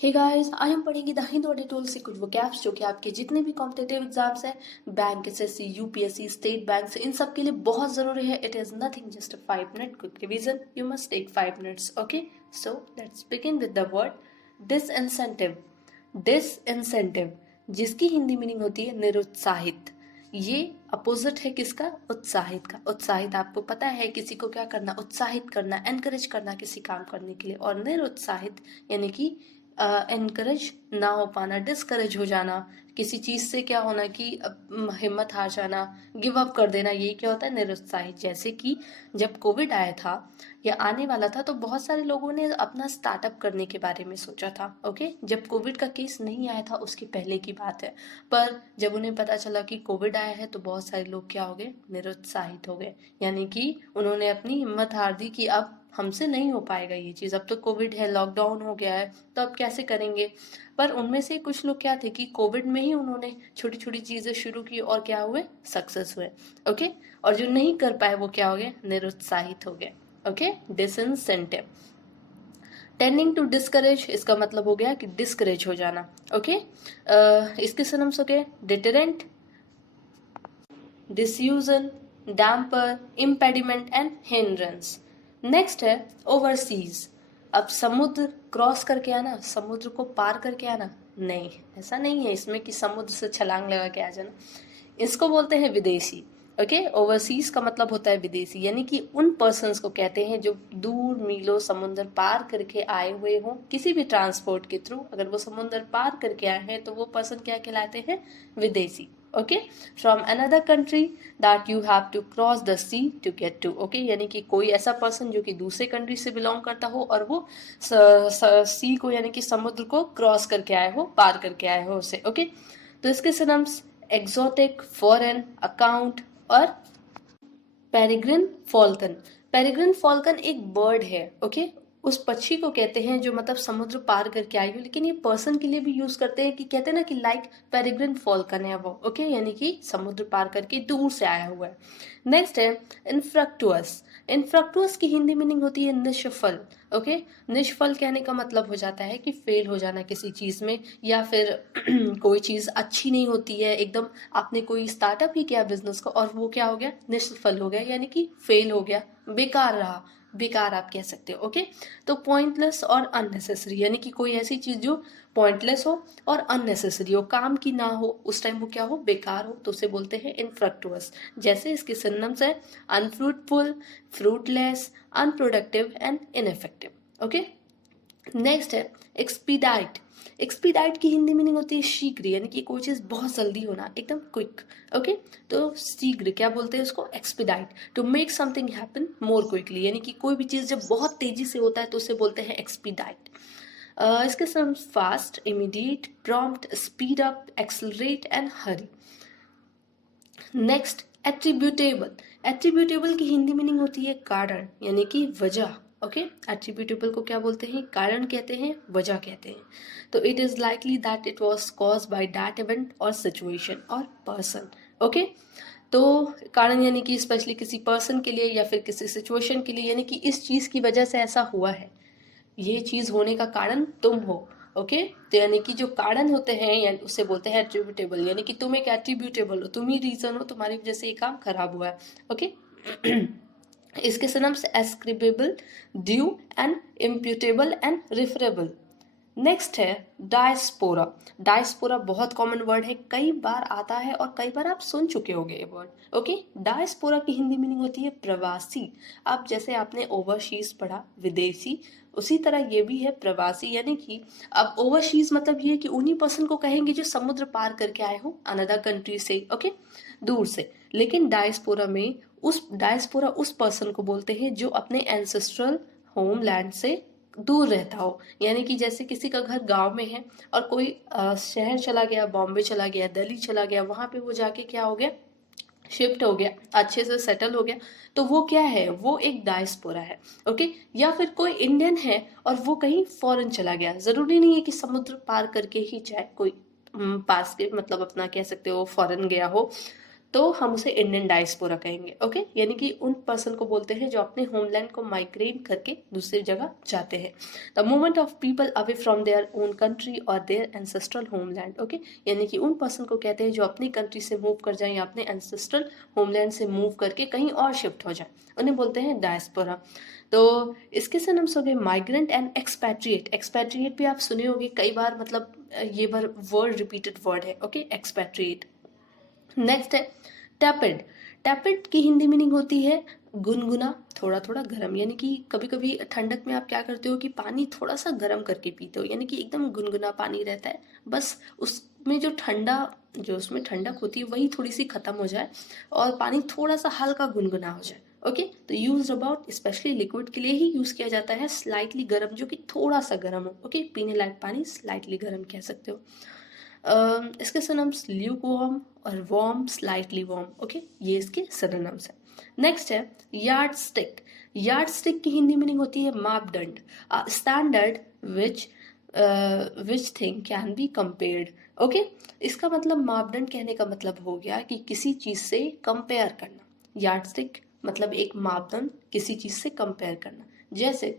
Hey guys, आज हम पढ़ेंगे द हिंद ऑडियो टूल से कुछ वोकैब्स जो कि आपके जितने भी कॉम्पिटिटिव एग्जाम्स हैं, bank, SSC, UPSC, state bank से, इन सब के लिए बहुत जरूरी है. It is nothing just a 5 minute quick revision. You must take 5 minutes. Okay, so let's begin with the word disincentive. Disincentive जिसकी हिंदी मीनिंग होती है निरुत्साहित. ये अपोजिट है किसका? उत्साहित का. उत्साहित आपको पता है किसी को क्या करना, उत्साहित करना, एनकरेज करना किसी काम करने के लिए. और निरुत्साहित यानी कि एनकरेज ना हो पाना, डिस्करेज हो जाना, किसी चीज से क्या होना कि हिम्मत हार जाना, गिव अप कर देना, यही क्या होता है? निरुत्साहित. जैसे कि जब कोविड आया था या आने वाला था तो बहुत सारे लोगों ने अपना स्टार्टअप करने के बारे में सोचा था. ओके, जब कोविड का केस नहीं आया था उसके पहले की बात है. पर जब उन्हें पता चला कि कोविड आया है तो बहुत सारे लोग क्या हो गए? निरुत्साहित हो गए. यानी कि उन्होंने अपनी हिम्मत हार दी कि अब हमसे नहीं हो पाएगा ये चीज, अब तो कोविड है, लॉकडाउन हो गया है, तो अब कैसे करेंगे. पर उनमें से कुछ लोग क्या थे कि कोविड में ही उन्होंने छोटी छोटी चीजें शुरू की और क्या हुए? सक्सेस हुए. ओके, और जो नहीं कर पाए वो क्या हो गए? निरुत्साहित हो गए. Okay, disincentive. Tending to discourage, इसका मतलब हो गया कि डिस्करेज हो जाना. ओके, इसके सिनोनिम्स हो गए deterrent, dissuasion, damper, impediment and hindrance. Next है ओवरसीज. अब समुद्र क्रॉस करके आना, समुद्र को पार करके आना, नहीं, ऐसा नहीं है इसमें कि समुद्र से छलांग लगा के आ जाना. इसको बोलते हैं विदेशी. ओके, ओवरसीज का मतलब होता है विदेशी, यानी कि उन पर्सन्स को कहते हैं जो दूर मीलों समुद्र पार करके आए हुए हों किसी भी ट्रांसपोर्ट के थ्रू. अगर वो समुद्र पार करके आए हैं तो वो पर्सन क्या कहलाते हैं? विदेशी. Okay, from another country that you have to cross the sea to get to. Okay, यानी कि कोई ऐसा पर्सन जो कि दूसरे कंट्री से बिलोंग करता हो और वो सी को यानी कि समुद्र को क्रॉस करके आए हो, पार करके आए हो उसे. ओके, तो इसके सिनोनिम्स एक्सोटिक, फॉरेन, अकाउंट और पेरिग्रिन फॉल्कन. पेरिग्रिन फॉल्कन एक बर्ड है. ओके, उस पक्षी को कहते हैं जो मतलब समुद्र पार करके आई हो, लेकिन ये पर्सन के लिए भी यूज करते हैं कि कहते हैं ना कि लाइक पेरिग्रिन फॉल्कन है वो. ओके, यानी कि समुद्र पार करके दूर से आया हुआ है. नेक्स्ट है इनफ्रक्टुअस. इनफ्रक्टुअस की हिंदी मीनिंग होती है निष्फल. ओके, निष्फल कहने का मतलब हो जाता है कि फेल हो जाना किसी चीज में, या फिर कोई चीज अच्छी नहीं होती है एकदम. आपने कोई स्टार्टअप ही किया बिजनेस को और वो क्या हो गया? निष्फल हो गया, यानी कि फेल हो गया, बेकार रहा, बेकार आप कह सकते हो. ओके, तो पॉइंटलेस और अननेसेसरी, यानी कि कोई ऐसी चीज जो पॉइंटलेस हो और अननेसेसरी हो, काम की ना हो, उस टाइम वो क्या हो? बेकार हो, तो उसे बोलते हैं इनफ्रक्टुअस. जैसे इसके सिनोनिम्स है unfruitful, fruitless, unproductive and ineffective. Okay, next है एक्सपीडाइट. एक्सपीडाइट की हिंदी मीनिंग होती है शीघ्र, यानी कि कोई चीज बहुत जल्दी होना, एकदम क्विक. ओके, तो शीघ्र क्या बोलते हैं उसको? Expedite. To make something happen more quickly, यानी कि कोई भी चीज जब बहुत तेजी से होता है तो उसे बोलते हैं एक्सपीडाइट. इसके सब fast, immediate, prompt, speed up, accelerate and Hari. Next attributable. Attributable की हिंदी मीनिंग होती है कारण, यानी कि वजह. ओके, एट्रीब्यूटेबल को क्या बोलते हैं? कारण कहते हैं, वजह कहते हैं. तो it is likely that it was caused by that event और सिचुएशन और पर्सन. ओके, तो कारण यानी कि स्पेशली किसी पर्सन के लिए या फिर किसी सिचुएशन के लिए, यानी कि इस चीज की वजह से ऐसा हुआ है, ये चीज होने का कारण तुम हो. ओके, तो यानी कि जो कारण होते हैं या उसे बोलते हैं एट्रीब्यूटेबल, यानी कि तुम एक एट्रीब्यूटेबल हो, तुम ही रीजन हो, तुम्हारी वजह से ये काम खराब हुआ है. ओके, इसके synonyms ascribable, due and imputable and referable. Next है डायस्पोरा. डायस्पोरा बहुत कॉमन वर्ड है, कई बार आता है और कई बार आप सुन चुके होंगे ये वर्ड. ओके, डायस्पोरा की हिंदी मीनिंग होती है प्रवासी. अब जैसे आपने ओवरसीज पढ़ा, विदेशी, उसी तरह ये भी है प्रवासी. यानी कि अब ओवरसीज मतलब ये कि उन्हीं पर्सन को कहेंगे जो समुद्र पार करके आए हो अनदर कंट्री से. ओके, दूर से. लेकिन डायस्पोरा में डायस्पोरा उस पर्सन को बोलते हैं जो अपने एंसेस्ट्रल होमलैंड से दूर रहता हो. यानी कि जैसे किसी का घर गांव में है और कोई शहर चला गया, बॉम्बे चला गया, दिल्ली चला गया, वहां पे वो जाके क्या हो गया? शिफ्ट हो गया, अच्छे से सेटल हो गया, तो वो क्या है? वो एक डायस्पोरा है. ओके, या फिर कोई इंडियन है और वो कहीं फॉरेन चला गया, जरूरी नहीं है कि समुद्र पार करके ही जाए, कोई पास के मतलब अपना कह सकते हो फॉरेन गया हो, तो हम उसे इंडियन डायस्पोरा कहेंगे। ओके, यानी कि उन पर्सन को बोलते हैं जो अपने होमलैंड को माइग्रेट करके दूसरी जगह जाते हैं। The movement of people away from their own country और देयर एंसेस्ट्रल होमलैंड। ओके, यानी कि उन पर्सन को कहते हैं जो अपनी कंट्री से मूव कर जाए या अपने एंसेस्ट्रल होमलैंड से मूव करके कहीं और शिफ्ट हो जाए, उन्हें बोलते हैं डायस्पोरा। तो इसके सिनोनिम्स हो गए माइग्रेंट एंड एक्सपैट्रिएट। एक्सपैट्रिएट भी आप सुने होंगे कई बार, मतलब ये बार वर्ड रिपीटेड वर्ड है। Okay, expatriate. नेक्स्ट है टैपिड। टैपिड की हिंदी मीनिंग होती है गुनगुना, थोड़ा थोड़ा गर्म, यानी कि कभी कभी ठंडक में आप क्या करते हो कि पानी थोड़ा सा गर्म करके पीते हो, यानी कि एकदम गुनगुना पानी रहता है, बस उसमें जो उसमें ठंडक होती है वही थोड़ी सी खत्म हो जाए और पानी थोड़ा सा हल्का गुनगुना हो जाए। ओके, तो यूज अबाउट स्पेशली लिक्विड के लिए ही यूज किया जाता है, स्लाइटली गर्म, जो कि थोड़ा सा गर्म हो। ओके, पीने लायक पानी स्लाइटली गर्म कह सकते हो। इसके सिनोनिम्स ल्यूक वार्म और वार्म, स्लाइटली वार्म। ओके, ये इसके सिनोनिम्स है। नेक्स्ट है यार्ड स्टिक। यार्ड स्टिक की हिंदी मीनिंग होती है मापदंड, standard which thing can be compared. Okay, इसका मतलब मापदंड कहने का मतलब हो गया कि किसी चीज से कंपेयर करना। यार्ड स्टिक मतलब एक मापदंड, किसी चीज से कंपेयर करना। जैसे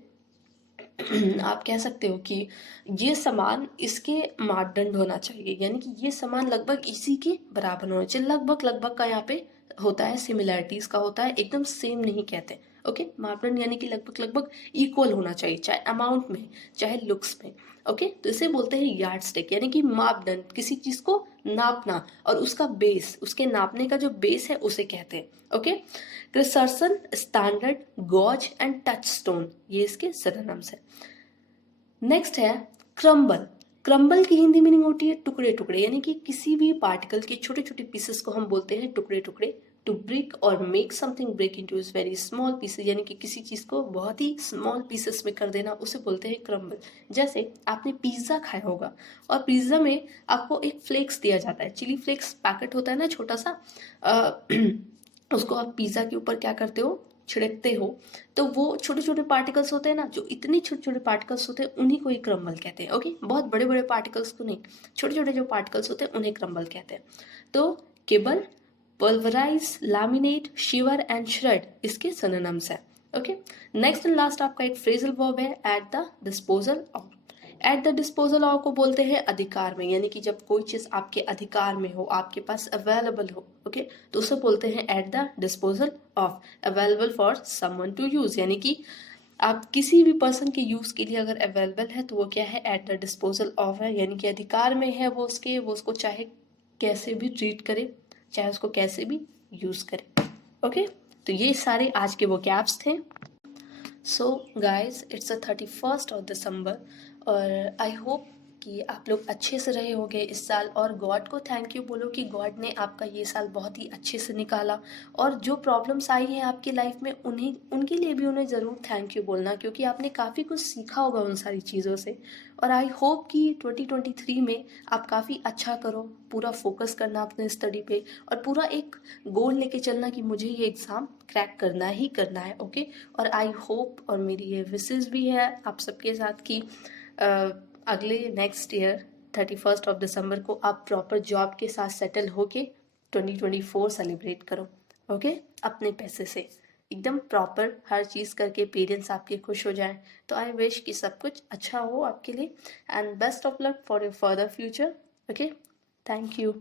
आप कह सकते हो कि ये सामान इसके मापदंड होना चाहिए, यानी कि ये सामान लगभग इसी के बराबर होना चाहिए। लगभग लगभग का यहाँ पे होता है, सिमिलैरिटीज का होता है, एकदम सेम नहीं कहते। ओके, मापदंड यानी कि लगभग लगभग इक्वल होना चाहिए, चाहे अमाउंट में चाहे लुक्स में। ओके, तो इसे बोलते हैं यार्ड स्टिक, यानी कि मापदंड, किसी चीज को नापना और उसका बेस, उसके नापने का जो बेस है उसे कहते हैं। Okay, criterion, standard, gauge and touchstone, ये इसके सिनोनिम्स है। नेक्स्ट है क्रम्बल। क्रम्बल की हिंदी मीनिंग होती है टुकड़े टुकड़े, यानी कि किसी भी पार्टिकल के छोटे छोटे पीसेस को हम बोलते हैं टुकड़े टुकड़े। टू ब्रेक और make something break into very small pieces, यानी कि किसी चीज को बहुत ही स्मॉल पीसेस में कर देना, उसे बोलते हैं क्रम्बल। जैसे आपने पिज्जा खाया होगा और पिज्जा में आपको एक फ्लेक्स दिया जाता है, चिली फ्लेक्स पैकेट होता है ना छोटा सा, उसको आप पिज्जा के ऊपर क्या करते हो, छिड़कते हो, तो वो छोटे छोटे पार्टिकल्स होते हैं ना, जो इतने छोटे छोटे पार्टिकल्स होते हैं उन्हीं को ही क्रम्बल कहते हैं। ओके, बहुत बड़े बड़े पार्टिकल्स को नहीं, छोटे छोटे जो पार्टिकल्स होते हैं उन्हें क्रम्बल कहते हैं। तो cable, pulverise, laminate, shiver and shred इसके सिनोनिम्स है। ओके, नेक्स्ट एंड लास्ट आपका एक फ्रेजल वर्ब है at the disposal of. At the disposal of को बोलते हैं अधिकार में, यानी कि जब कोई चीज आपके अधिकार में हो, आपके पास अवेलेबल हो। ओके, तो उसे बोलते हैं at the disposal of, available for someone to use, यानी कि आप किसी भी पर्सन के यूज के लिए अगर अवेलेबल है तो वो क्या है, एट द डिस्पोजल ऑफ है, यानी कि अधिकार में है वो उसके, वो उसको चाहे कैसे भी ट्रीट करे, चाहे उसको कैसे भी यूज करे। ओके, तो ये सारे आज के वोकैब्स थे। So guys, it's the 31st of December और आई होप कि आप लोग अच्छे से रहे होंगे इस साल, और गॉड को थैंक यू बोलो कि गॉड ने आपका ये साल बहुत ही अच्छे से निकाला। और जो प्रॉब्लम्स आई हैं आपकी लाइफ में उनके लिए भी उन्हें ज़रूर थैंक यू बोलना, क्योंकि आपने काफ़ी कुछ सीखा होगा उन सारी चीज़ों से। और आई होप कि 2023 में आप काफ़ी अच्छा करो, पूरा फोकस करना अपने स्टडी पे और पूरा एक गोल लेके चलना कि मुझे ये एग्ज़ाम क्रैक करना ही करना है। ओके, और आई होप, और मेरी ये विशेस भी है आप सबके साथ कि अगले next year 31st of December को आप प्रॉपर जॉब के साथ सेटल होके 2024 सेलिब्रेट करो। ओके, अपने पैसे से एकदम प्रॉपर हर चीज़ करके पेरेंट्स आपके खुश हो जाएं। तो आई विश कि सब कुछ अच्छा हो आपके लिए and best of luck for your further future. Okay, thank you.